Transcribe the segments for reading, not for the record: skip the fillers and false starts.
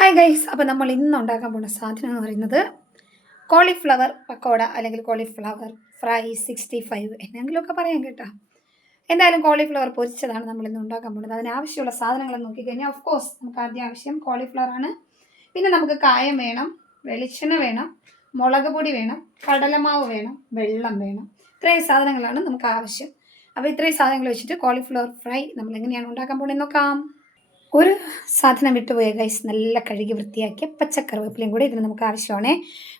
Hi guys, അപ്പോൾ നമ്മൾ ഇന്ന് ഉണ്ടാക്കാൻ പോകുന്ന സാധനം എന്ന് പറയുന്നത് കോളിഫ്ലവർ പക്കോട അല്ലെങ്കിൽ കോളിഫ്ലവർ ഫ്രൈ 65 എന്നെങ്കിലുമൊക്കെ പറയാം കേട്ടോ. എന്തായാലും കോളിഫ്ലവർ പൊരിച്ചതാണ് നമ്മൾ ഇന്ന് ഉണ്ടാക്കാൻ പോകുന്നത്. അതിനാവശ്യമുള്ള സാധനങ്ങൾ നോക്കിക്കഴിഞ്ഞാൽ ഓഫ് കോഴ്സ് നമുക്ക് ആദ്യം ആവശ്യം കോളിഫ്ലവർ ആണ്. പിന്നെ നമുക്ക് കായം വേണം, വെളിച്ചെണ്ണ വേണം, മുളക് പൊടി വേണം, കടലമാവ് വേണം, വെള്ളം വേണം. ഇത്രയും സാധനങ്ങളാണ് നമുക്ക് ആവശ്യം. അപ്പോൾ ഇത്രയും സാധനങ്ങൾ വെച്ചിട്ട് കോളിഫ്ലവർ ഫ്രൈ നമ്മൾ എങ്ങനെയാണ് ഉണ്ടാക്കാൻ പോകുന്നത് നോക്കാം. ഒരു സാധനം വിട്ടുപോയ ഗൈസ്, നല്ല കഴുകി വൃത്തിയാക്കിയ പച്ചക്കറിവേപ്പിലയും കൂടെ ഇതിന് നമുക്ക് ആവശ്യമാണേ.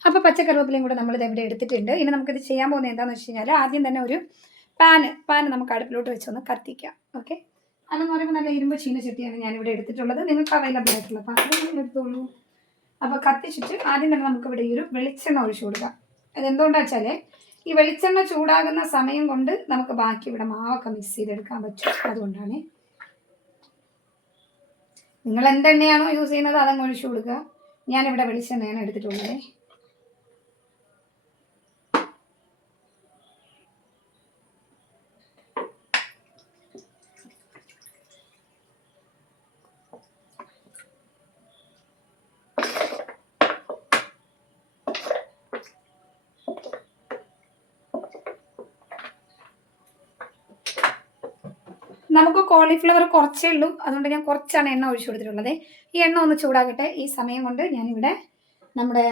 അപ്പോൾ പച്ചക്കറിവേപ്പിലയും കൂടെ നമ്മളിത് എവിടെ എടുത്തിട്ടുണ്ട്. ഇനി നമുക്കിത് ചെയ്യാൻ പോകുന്നത് എന്താണെന്ന് വെച്ച് കഴിഞ്ഞാൽ ആദ്യം തന്നെ ഒരു പാന് നമുക്ക് അടുപ്പിലോട്ട് വെച്ചൊന്ന് കത്തിക്കാം. ഓക്കെ, അതെന്ന് പറയുമ്പോൾ നല്ല ഇരുമ്പ് ചീനച്ചട്ടിയാണ് ഞാനിവിടെ എടുത്തിട്ടുള്ളത്. നിങ്ങൾക്ക് അവൈലബിൾ ആയിട്ടുള്ള പാത്രം എടുത്തോളൂ. അപ്പോൾ കത്തിച്ചിട്ട് ആദ്യം തന്നെ നമുക്കിവിടെ ഈ ഒരു വെളിച്ചെണ്ണ ഒഴിച്ചു കൊടുക്കാം. അതെന്തുകൊണ്ടാണെന്ന് വെച്ചാൽ ഈ വെളിച്ചെണ്ണ ചൂടാകുന്ന സമയം കൊണ്ട് നമുക്ക് ബാക്കി ഇവിടെ മാവൊക്കെ മിക്സ് ചെയ്തെടുക്കാൻ പറ്റും. അതുകൊണ്ടാണ്. നിങ്ങൾ എന്തെണ്ണയാണോ യൂസ് ചെയ്യുന്നത് അതങ്ങ് ഒഴിച്ചു കൊടുക്കുക. ഞാനിവിടെ വെളിച്ചെണ്ണയാണ് എടുത്തിട്ടുള്ളത്. നമുക്ക് കോളിഫ്ലവർ കുറച്ചേ ഉള്ളൂ, അതുകൊണ്ട് ഞാൻ കുറച്ചാണ് എണ്ണ ഒഴിച്ചു കൊടുത്തിട്ടുള്ളത്. ഈ എണ്ണ ഒന്ന് ചൂടാകട്ടെ. ഈ സമയം കൊണ്ട് ഞാനിവിടെ നമ്മുടെ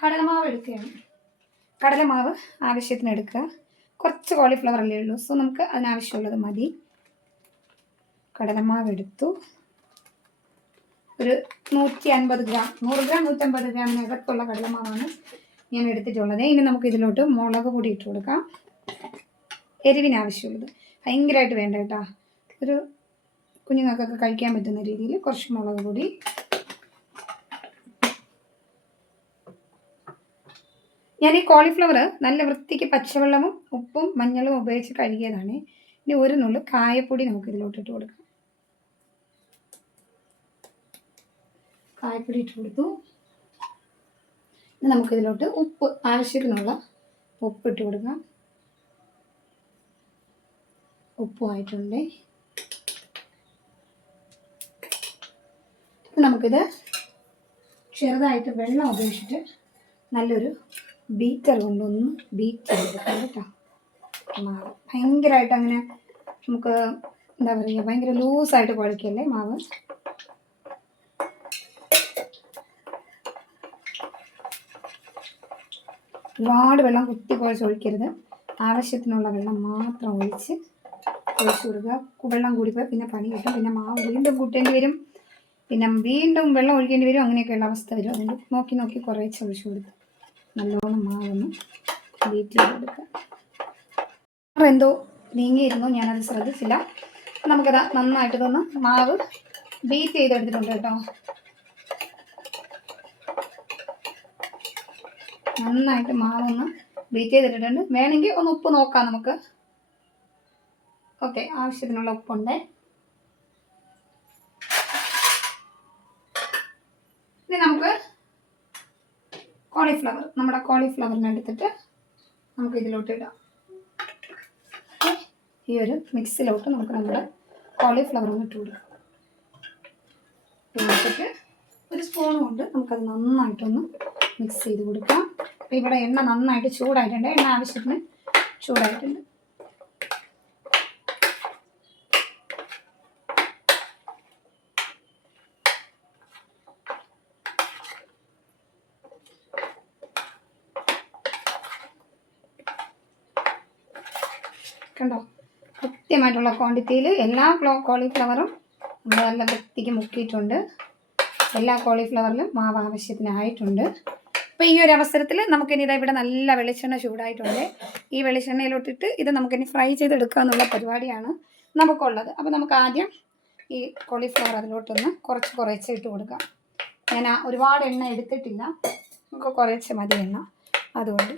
കടലമാവ് എടുക്കുകയാണ്. കടലമാവ് ആവശ്യത്തിന് എടുക്കുക. കുറച്ച് കോളിഫ്ലവർ അല്ലേ ഉള്ളൂ, സോ നമുക്ക് അതിനാവശ്യമുള്ളത് മതി. കടലമാവ് എടുത്തു. ഒരു 150 ഗ്രാം, 100 ഗ്രാം 150 ഗ്രാമിനകത്തുള്ള കടലമാവാണ് ഞാൻ എടുത്തിട്ടുള്ളത്. ഇനി നമുക്ക് ഇതിലോട്ട് മുളക് പൊടി ഇട്ട് കൊടുക്കാം. എരിവിനാവശ്യമുള്ളത്, ഭയങ്കരമായിട്ട് വേണ്ട കേട്ടോ. ഒരു കുഞ്ഞുങ്ങൾക്കൊക്കെ കഴിക്കാൻ പറ്റുന്ന രീതിയിൽ കുറച്ച് മുളക് പൊടി. ഞാൻ ഈ കോളിഫ്ലവർ നല്ല വൃത്തിക്ക് പച്ചവെള്ളവും ഉപ്പും മഞ്ഞളും ഉപയോഗിച്ച് കഴുകിയതാണ്. ഇനി ഒരു നുള്ളു കായപ്പൊടി നമുക്ക് ഇതിലോട്ട് ഇട്ട് കൊടുക്കാം. കായപ്പൊടി ഇട്ട് കൊടുത്തു. ഇനി നമുക്കിതിലോട്ട് ഉപ്പ്, ആവശ്യത്തിനുള്ള ഉപ്പ് ഇട്ട് കൊടുക്കാം. ഉപ്പുമായിട്ടുണ്ട്. നമുക്കിത് ചെറുതായിട്ട് വെള്ളം ഉപയോഗിച്ചിട്ട് നല്ലൊരു ബീറ്റർ കൊണ്ടൊന്ന് ബീറ്റ് ചെയ്തെടുക്കാം കേട്ടോ. മാവ് ഭയങ്കരമായിട്ട് അങ്ങനെ നമുക്ക് എന്താ പറയുക, ഭയങ്കര ലൂസായിട്ട് കുഴക്കല്ലേ മാവ്. ഒരുപാട് വെള്ളം കുത്തി കുഴച്ചൊഴിക്കരുത്. ആവശ്യത്തിനുള്ള വെള്ളം മാത്രം ഒഴിച്ച് കൊടുക്കുക. വെള്ളം കൂടിപ്പോയി പിന്നെ പണി കിട്ടും. പിന്നെ മാവ് വീണ്ടും കൂട്ടേണ്ടി വരും, പിന്നെ വീണ്ടും വെള്ളം ഒഴിക്കേണ്ടി വരും. അങ്ങനെയൊക്കെയുള്ള അവസ്ഥ വരും. അതുകൊണ്ട് നോക്കി കുറേശ്ശെ ഒഴിച്ചു കൊടുക്കുക. നല്ലോണം മാവൊന്ന് ബീറ്റ് ചെയ്ത് കൊടുക്കുക. എന്തോ നീങ്ങിയിരുന്നു, ഞാനത് ശ്രദ്ധിച്ചില്ല. നമുക്കത് നന്നായിട്ട് തോന്നും മാവ് ബീറ്റ് ചെയ്തെടുത്തിട്ടുണ്ട് കേട്ടോ. നന്നായിട്ട് മാവൊന്ന് ബീറ്റ് ചെയ്തിട്ടുണ്ട്. വേണമെങ്കിൽ ഒന്ന് ഉപ്പ് നോക്കാം നമുക്ക്. ഓക്കെ, ആവശ്യത്തിനുള്ള ഉപ്പുണ്ട്. ഇനി നമുക്ക് നമ്മുടെ കോളിഫ്ലവറിനെ എടുത്തിട്ട് നമുക്ക് ഇതിലോട്ട് ഇടാം. ഈ ഒരു മിക്സിലോട്ട് നമുക്ക് നമ്മുടെ കോളിഫ്ലവർ ഒന്ന് ഇട്ട് കൊടുക്കാം. എന്നിട്ട് ഒരു സ്പൂൺ കൊണ്ട് നമുക്കത് നന്നായിട്ടൊന്ന് മിക്സ് ചെയ്ത് കൊടുക്കാം. അപ്പോൾ ഇവിടെ എണ്ണ നന്നായിട്ട് ചൂടായിട്ടുണ്ട്. എണ്ണ ആവശ്യത്തിന് ചൂടായിട്ടുണ്ട്. കണ്ടോ, കൃത്യമായിട്ടുള്ള ക്വാണ്ടിറ്റിയിൽ എല്ലാ കോളിഫ്ലവറും നമ്മൾ നല്ല വൃത്തിക്ക് മുക്കിയിട്ടുണ്ട്. എല്ലാ കോളിഫ്ലവറിലും മാവ് ആവശ്യത്തിനായിട്ടുണ്ട്. അപ്പോൾ ഈ ഒരു അവസരത്തിൽ നമുക്കിനി ഇവിടെ നല്ല വെളിച്ചെണ്ണ ചൂടായിട്ടുണ്ട്. ഈ വെളിച്ചെണ്ണയിലോട്ടിട്ട് ഇത് നമുക്കിനി ഫ്രൈ ചെയ്തെടുക്കുക എന്നുള്ള പരിപാടിയാണ് നമുക്കുള്ളത്. അപ്പോൾ നമുക്ക് ആദ്യം ഈ കോളിഫ്ലവർ അതിലോട്ടൊന്ന് കുറച്ച് ഇട്ട് കൊടുക്കാം. ഞാൻ ഒരുപാട് എണ്ണ എടുത്തിട്ടില്ല, നമുക്ക് കുറച്ച് മതി എണ്ണ. അതുകൊണ്ട്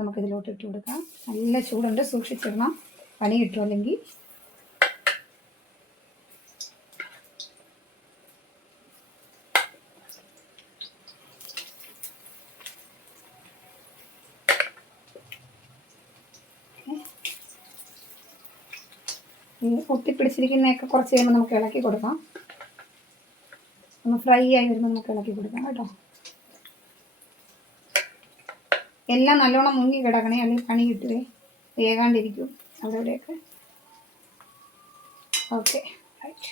നമുക്കിതിലോട്ട് ഇട്ട് കൊടുക്കാം. നല്ല ചൂടുണ്ട്, സൂക്ഷിച്ചിടണം, പണി കിട്ടും അല്ലെങ്കിൽ. ഒട്ടിപ്പിടിച്ചിരിക്കുന്നതൊക്കെ കുറച്ച് കഴിയുമ്പോൾ നമുക്ക് ഇളക്കി കൊടുക്കാം. ഒന്ന് ഫ്രൈ ആയി വരുമ്പോൾ നമുക്ക് ഇളക്കി കൊടുക്കാം കേട്ടോ. എല്ലാം നല്ലോണം മുങ്ങി കിടക്കണേ, അല്ലെങ്കിൽ പണി കിട്ടുവേ, വേകാണ്ടിരിക്കും അവിടെ ഇവിടെയൊക്കെ. Okay, right.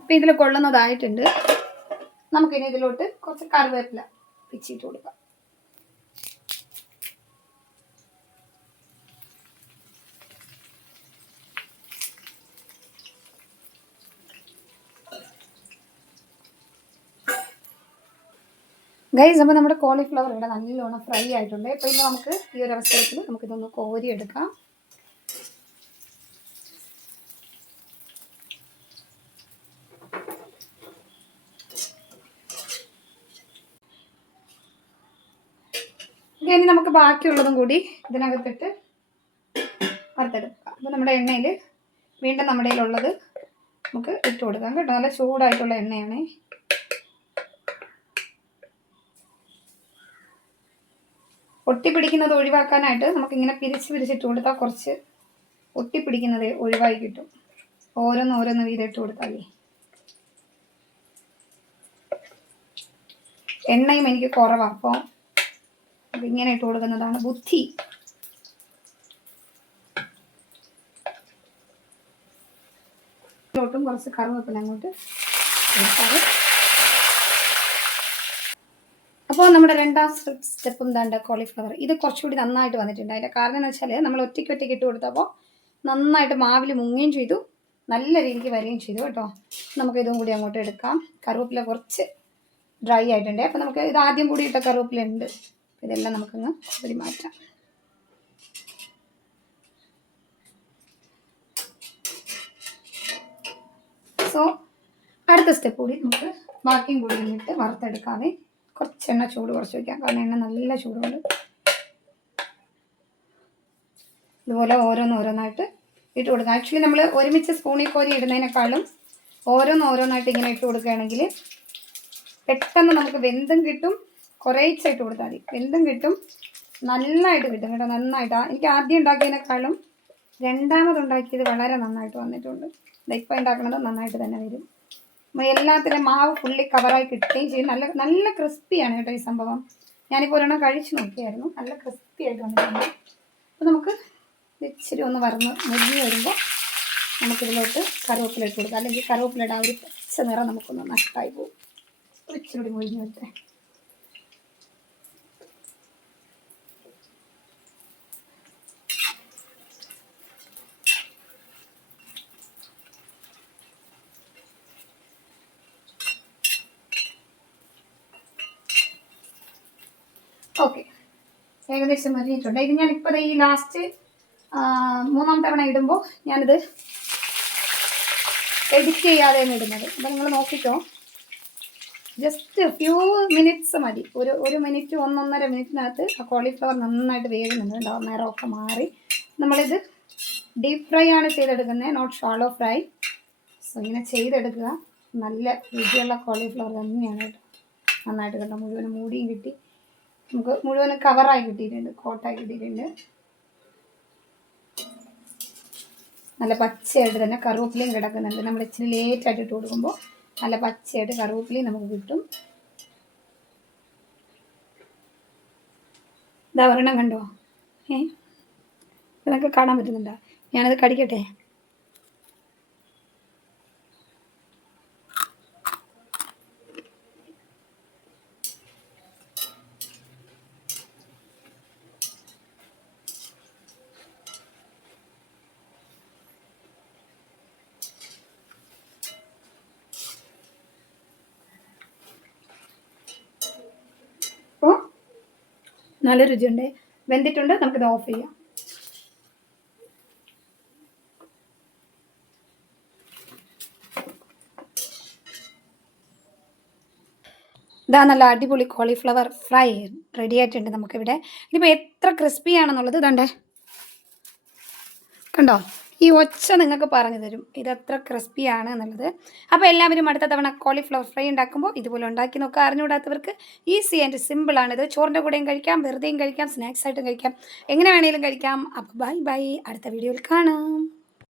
അപ്പം ഇതിൽ കൊള്ളുന്നതായിട്ടുണ്ട്. നമുക്കിനി ഇതിലോട്ട് കുറച്ച് കറിവേപ്പില പിച്ചിട്ട് കൊടുക്കാം. ഗൈസ്, അപ്പോൾ നമ്മുടെ കോളിഫ്ലവർ ഇവിടെ നല്ലോണം ഫ്രൈ ആയിട്ടുണ്ട്. അപ്പോൾ ഇന്ന് നമുക്ക് ഈ ഒരു അവസരത്തിൽ നമുക്കിതൊന്ന് കോരിയെടുക്കാം. ഇനി നമുക്ക് ബാക്കിയുള്ളതും കൂടി ഇതിനകത്തിട്ട് വറുത്തെടുക്കാം. അപ്പോൾ നമ്മുടെ എണ്ണയിൽ വീണ്ടും നമ്മുടെ കയ്യിലുള്ളത് നമുക്ക് ഇട്ട് കൊടുക്കാം കേട്ടോ. നല്ല ചൂടായിട്ടുള്ള എണ്ണയാണ്. ഒട്ടിപ്പിടിക്കുന്നത് ഒഴിവാക്കാനായിട്ട് നമുക്കിങ്ങനെ പിരിച്ചിട്ട് കൊടുത്താൽ കുറച്ച് ഒട്ടിപ്പിടിക്കുന്നത് ഒഴിവായി കിട്ടും. ഓരോന്ന് വീതം ഇട്ട് കൊടുത്താൽ എണ്ണയും എനിക്ക് കുറവാണ്, അപ്പോൾ അതിങ്ങനെ ഇട്ട് കൊടുക്കുന്നതാണ് ബുദ്ധി. ോട്ടും കുറച്ച് കറിവേപ്പില അങ്ങോട്ട് എടുത്താൽ. അപ്പോൾ നമ്മുടെ രണ്ടാം സ്റ്റെപ്പും ദാണ്ട് കോളിഫ്ലവർ ഇത് കുറച്ചുകൂടി നന്നായിട്ട് വന്നിട്ടുണ്ട്. അതിൻ്റെ കാരണം എന്ന് വെച്ചാൽ നമ്മൾ ഒറ്റയ്ക്ക് ഇട്ട് കൊടുത്തപ്പോൾ നന്നായിട്ട് മാവിൽ മുങ്ങുകയും ചെയ്തു, നല്ല രീതിക്ക് വരികയും ചെയ്തു കേട്ടോ. നമുക്ക് ഇതും കൂടി അങ്ങോട്ട് എടുക്കാം. കറിവേപ്പില കുറച്ച് ഡ്രൈ ആയിട്ടുണ്ട്. അപ്പോൾ നമുക്ക് ഇത് ആദ്യം കൂടി ഇട്ട കറിവേപ്പില ഉണ്ട്. ഇതെല്ലാം നമുക്കങ്ങ് ഒരു മാറ്റാം. സോ അടുത്ത സ്റ്റെപ്പ് കൂടി നമുക്ക് ബാക്കിയും കൂടി ഇട്ട് വറുത്തെടുക്കാതെ കുറച്ച് എണ്ണ ചൂട് കുറച്ച് വയ്ക്കാം, കാരണം എണ്ണ നല്ല ചൂടുണ്ട്. ഇതുപോലെ ഓരോന്നായിട്ട് ഇട്ട് കൊടുക്കാം. ആക്ച്വലി നമ്മൾ ഒരുമിച്ച് സ്പൂണിൽ കോരി ഇടുന്നതിനേക്കാളും ഓരോന്നായിട്ട് ഇങ്ങനെ ഇട്ട് കൊടുക്കുകയാണെങ്കിൽ പെട്ടെന്ന് നമുക്ക് വെന്തും കിട്ടും. കുറേച്ചായിട്ട് കൊടുത്താൽ മതി, വെന്തും കിട്ടും, നന്നായിട്ട് കിട്ടും കേട്ടോ. നന്നായിട്ട് എനിക്ക് ആദ്യം ഉണ്ടാക്കിയതിനേക്കാളും രണ്ടാമതുണ്ടാക്കിയത് വളരെ നന്നായിട്ട് വന്നിട്ടുണ്ട്. ഇപ്പോൾ ഉണ്ടാക്കുന്നത് നന്നായിട്ട് തന്നെ വരും. എല്ലാത്തിലും മാവ് ഫുള്ളി കവറായി കിട്ടുകയും ചെയ്യും. നല്ല ക്രിസ്പിയാണ് കേട്ടോ ഈ സംഭവം. ഞാനിപ്പോൾ ഒരെണ്ണം കഴിച്ച് നോക്കിയായിരുന്നു, നല്ല ക്രിസ്പി ആയിട്ട് വന്നിട്ടുണ്ട്. അപ്പോൾ നമുക്ക് ഇച്ചിരി ഒന്ന് മുരിഞ്ഞ് വരുമ്പോൾ നമുക്കിതിലോട്ട് കറിവേപ്പില ഇട്ട് കൊടുക്കാം. അല്ലെങ്കിൽ കറിവേപ്പിലയുടെ ആ ഒരു പച്ച നിറം നമുക്കൊന്ന് നഷ്ടമായി പോകും. ഇച്ചിരി കൂടി മുരിഞ്ഞ് വെച്ചേ. ഓക്കെ, ഏകദേശം മരിഞ്ഞിട്ടുണ്ട്. ഇത് ഞാനിപ്പോൾ ഈ ലാസ്റ്റ് മൂന്നാം തവണ ഇടുമ്പോൾ ഞാനിത് എഡിറ്റ് ചെയ്യാതെയാണ് ഇടുന്നത്. അപ്പോൾ നിങ്ങൾ നോക്കിക്കോ, ജസ്റ്റ് ഫ്യൂ മിനിറ്റ്സ് മതി. ഒരു മിനിറ്റ് 1.5 മിനിറ്റിനകത്ത് ആ കോളിഫ്ലവർ നന്നായിട്ട് വേകുന്നുണ്ട്. ഉണ്ടാവും നിറമൊക്കെ മാറി. നമ്മളിത് ഡീപ്പ് ഫ്രൈ ആണ് ചെയ്തെടുക്കുന്നത്, നോട്ട് ഷാലോ ഫ്രൈ. സോ ഇങ്ങനെ ചെയ്തെടുക്കുക. നല്ല രുചിയുള്ള കോളിഫ്ലവർ തന്നെയാണ് കേട്ടോ. നന്നായിട്ട് കേട്ടോ, മുഴുവനും മൂടിയും കിട്ടി, നമുക്ക് മുഴുവനും കവറായി കിട്ടിയിട്ടുണ്ട്, കോട്ടായി കിട്ടിയിട്ടുണ്ട്. നല്ല പച്ചയായിട്ട് തന്നെ കറിവേപ്പിലയും കിടക്കുന്നുണ്ട്. നമ്മൾ ഇച്ചിരി ലേറ്റായിട്ട് ഇട്ട് കൊടുക്കുമ്പോൾ നല്ല പച്ചയായിട്ട് കറിവേപ്പിലയും നമുക്ക് കിട്ടും. ഇതാ ഒരെണ്ണം കണ്ടോ? ഇതൊക്കെ കാണാൻ പറ്റുന്നുണ്ടോ? ഞാനത് കടിക്കട്ടെ. അപ്പോൾ നല്ല രുചിയുണ്ട്, വെന്തിട്ടുണ്ട്. നമുക്കിത് ഓഫ് ചെയ്യാം. ഇതാ നല്ല അടിപൊളി കോളിഫ്ലവർ ഫ്രൈ റെഡി ആയിട്ടുണ്ട് നമുക്കിവിടെ. ഇതിപ്പോൾ എത്ര ക്രിസ്പിയാണെന്നുള്ളത് ഇതാണ്ടേ കണ്ടോ, ഈ ഒച്ച നിങ്ങൾക്ക് പറഞ്ഞു തരും ഇതെത്ര ക്രിസ്പിയാണ് എന്നുള്ളത്. അപ്പോൾ എല്ലാവരും അടുത്ത തവണ കോളിഫ്ലവർ ഫ്രൈ ഉണ്ടാക്കുമ്പോൾ ഇതുപോലെ ഉണ്ടാക്കി നോക്കുക. അറിഞ്ഞുകൂടാത്തവർക്ക് ഈസി ആൻഡ് സിമ്പിളാണിത്. ചോറിൻ്റെ കൂടെയും കഴിക്കാം, വെറുതെയും കഴിക്കാം, സ്നാക്സ് ആയിട്ടും കഴിക്കാം, എങ്ങനെ വേണമെങ്കിലും കഴിക്കാം. അപ്പോൾ ബൈ ബൈ, അടുത്ത വീഡിയോയിൽ കാണാം.